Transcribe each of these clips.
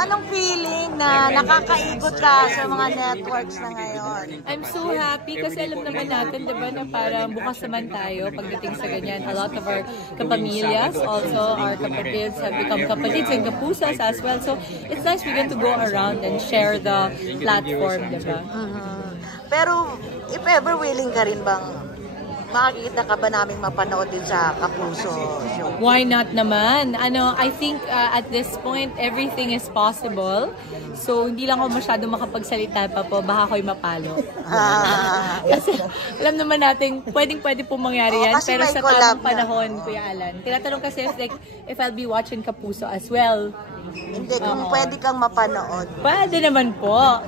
anong feeling na nakakaikot ka sa mga networks na ngayon? I'm so happy kasi alam naman natin, di ba, na parang bukas naman tayo pagdating sa ganyan. A lot of our kapamilyas, also our kapatids have become kapatids and kapusas as well. So it's nice we get to go around and share the platform, di ba? Pero if ever willing ka rin bang makikita ka ba naming mapanood din sa Kapuso show? Why not naman? I think at this point, everything is possible. So, hindi lang ako masyado makapagsalita pa po, baka ako'y mapalo. Kasi alam naman natin, pwedeng-pwede po mangyari yan. Pero sa tamang panahon, Kuya Alan. Tinatanong kasi if I'll be watching Kapuso as well. Hindi, kung pwede kang mapanood. Pwede naman po.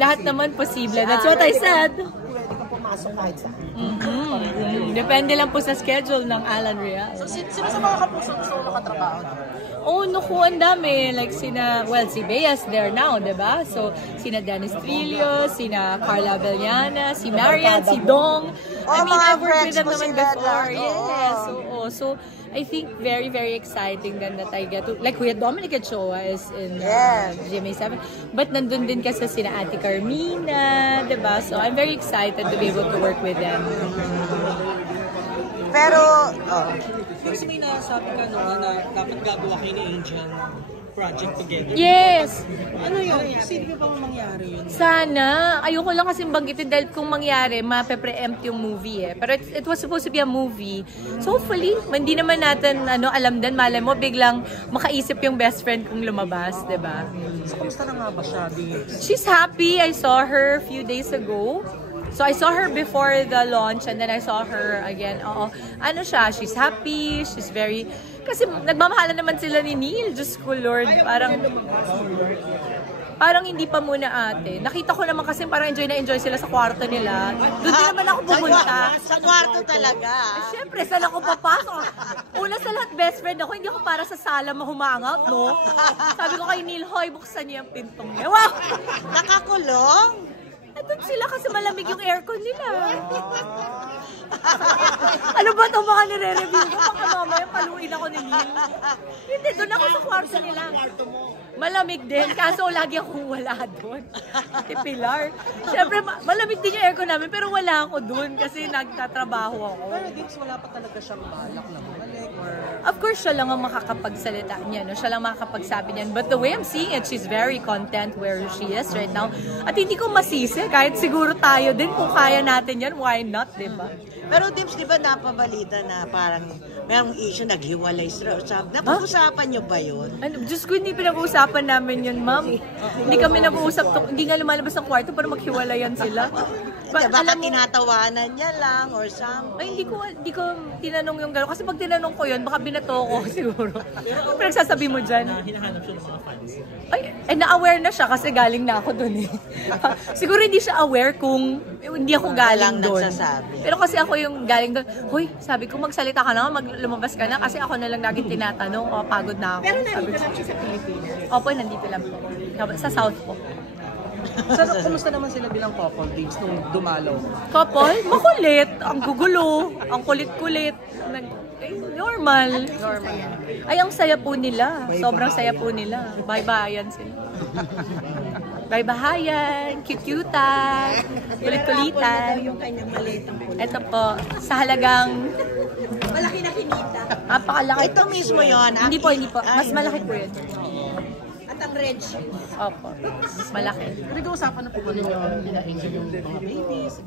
Lahat naman posible. That's what I said. Depende lang po sa schedule ng Alan Real. So, sino sa mga Kapuso gusto mo makatrabaho? Oh, naku, ang dami. Like si Bea's there now, diba? So, sina Dennis Trillo, sina Carla Abellana, si Marian, si Dong. I mean, I've worked with them naman before. Yes. So, I think very, very exciting then that I get to, like Kuya Dominic Ochoa is in GMA7. But nandun din kasi sina Ate Carmina, diba? So, I'm very excited to be able to work with them. Pero, Kasi may nasabi ka na dapat gagawa kayo ni Angel project together. Yes! Ano yun? Sino ba bang mangyari yun? Sana. Ayoko lang kasi banggitin dahil kung mangyari, mape-preempt yung movie eh. Pero it was supposed to be a movie. So hopefully, hindi naman natin alam din. Malay mo, biglang makaisip yung best friend kung lumabas, diba? So, kamusta na nga ba siya? She's happy. I saw her a few days ago. So I saw her before the launch and then I saw her again. Ano siya, she's happy, she's very... Kasi nagmamahalan naman sila ni Neil. Diyos ko Lord, parang hindi pa muna ate. Nakita ko naman kasi parang enjoy sila sa kwarto nila. Doon din naman ako pumunta. Sa kwarto talaga. Siyempre, saan ako papasok? Una sa lahat, best friend ako. Hindi ako para sa sala mahumangat, no? Sabi ko kay Neil, hoy, buksan niya yung pintong niya. Wow! Nakakulong? Doon sila kasi malamig yung aircon nila. Ano ba ito mga nire-review ko? Baka mamaya paluin ako ni Neil. Hindi, doon ako sa kwarto nila. Malamig din, kaso lagi akong wala doon. Pilar. Siyempre, malamig din yung aircon namin, pero wala ako doon kasi nagtatrabaho ako. Pero Dix, wala pa talaga siyang balak na bumalik or... Of course, siya lang ang makakapagsalita niya. No? Siya lang makakapagsabi niyan. But the way I'm seeing it, she's very content where she is right now. At hindi ko masisi, kahit siguro tayo din, kung kaya natin yan, why not, diba? Pero Dips, di ba napabalita na parang merong issue, naghiwalay sila? Napag-usapan niyo ba yun? Ano, Diyos ko, hindi pinag-uusapan namin yun, ma'am. Hindi kami nag-uusap, hindi nga lumalabas ng kwarto para maghiwalayan sila. Baka tinatawanan niya lang or something. Ay, hindi ko tinanong yung gano'n. Kasi pag tinanong ko yun, baka binato ko siguro. Ano pinagsasabi mo dyan? Hinahanap siya ng mga fans. Ay, na-aware na siya kasi galing na ako dun eh. Siguro hindi siya aware kung hindi ako galing dun. Pero kasi ako yung galing dun, hoy, sabi ko magsalita ka na, lumabas ka na kasi ako na lang laging tinatanong, pagod na ako. Pero nandito lang siya sa Pilipinas? Opo, nandito lang po. Sa South po. So, kumusta naman sila bilang couple days nung dumalaw? Couple? Makulit. Ang gugulo. Ang kulit-kulit. Normal. Ay, ang saya po nila. Sobrang saya po nila. Bye-bayan sila. Bye-bahayan. Cute-cutan. Kulit-kulitan. Yung kanyang malitang po. Ito po. Sa halagang... Malaki na kinita. Napakalaki. Ito mismo yun. Hindi po. Mas malaki po yun. At ang red shoes. Opo. Mas malaki. Nag-uusapan na po ba ninyo nila Angel yung mga babies?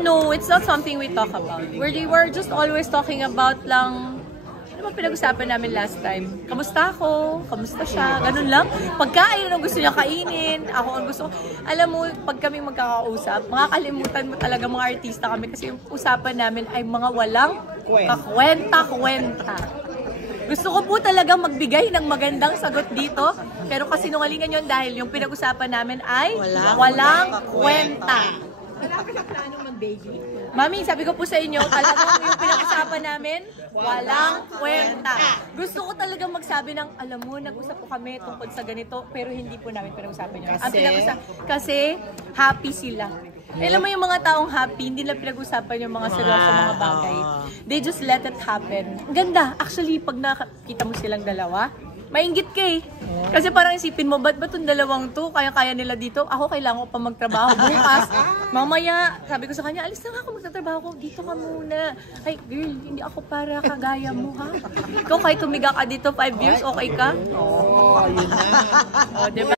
No, it's not something we talk about. We were just always talking about lang, ano ba pinag-usapan namin last time? Kamusta ako? Kamusta siya? Ganun lang. Pagkain, anong gusto niya kainin? Ako ang gusto. Alam mo, pag kami magkakausap, makakalimutan mo talaga mga artista kami kasi yung usapan namin ay mga walang kakwenta-kwenta. Gusto ko po talagang magbigay ng magandang sagot dito, pero kasinungalingan yun dahil yung pinag-usapan namin ay walang kwenta. Wala ka sa plano mag-baby? Mami, sabi ko po sa inyo, talagang yung pinag-usapan namin, walang kwenta. Gusto ko talagang magsabi ng, alam mo, nag-usap po kami tungkol sa ganito, pero hindi po namin pinag-usapan yun. Kasi happy sila. Alam mo yung mga taong happy, hindi na pinag-usapan yung mga seryoso mga bagay. They just let it happen. Ganda. Actually, pag nakita mo silang dalawa, Mainggit ka eh. Kasi parang isipin mo, ba't ba itong dalawang to? Kaya-kaya nila dito. Ako kailangan ko pa magtrabaho bukas. Mamaya, sabi ko sa kanya, alis na nga ako magtatrabaho ko. Dito ka muna. Ay, girl, hindi ako para kagaya mo, ha? Ikaw kahit tumiga ka dito 5 years, okay ka? Oo, yun na. O, diba?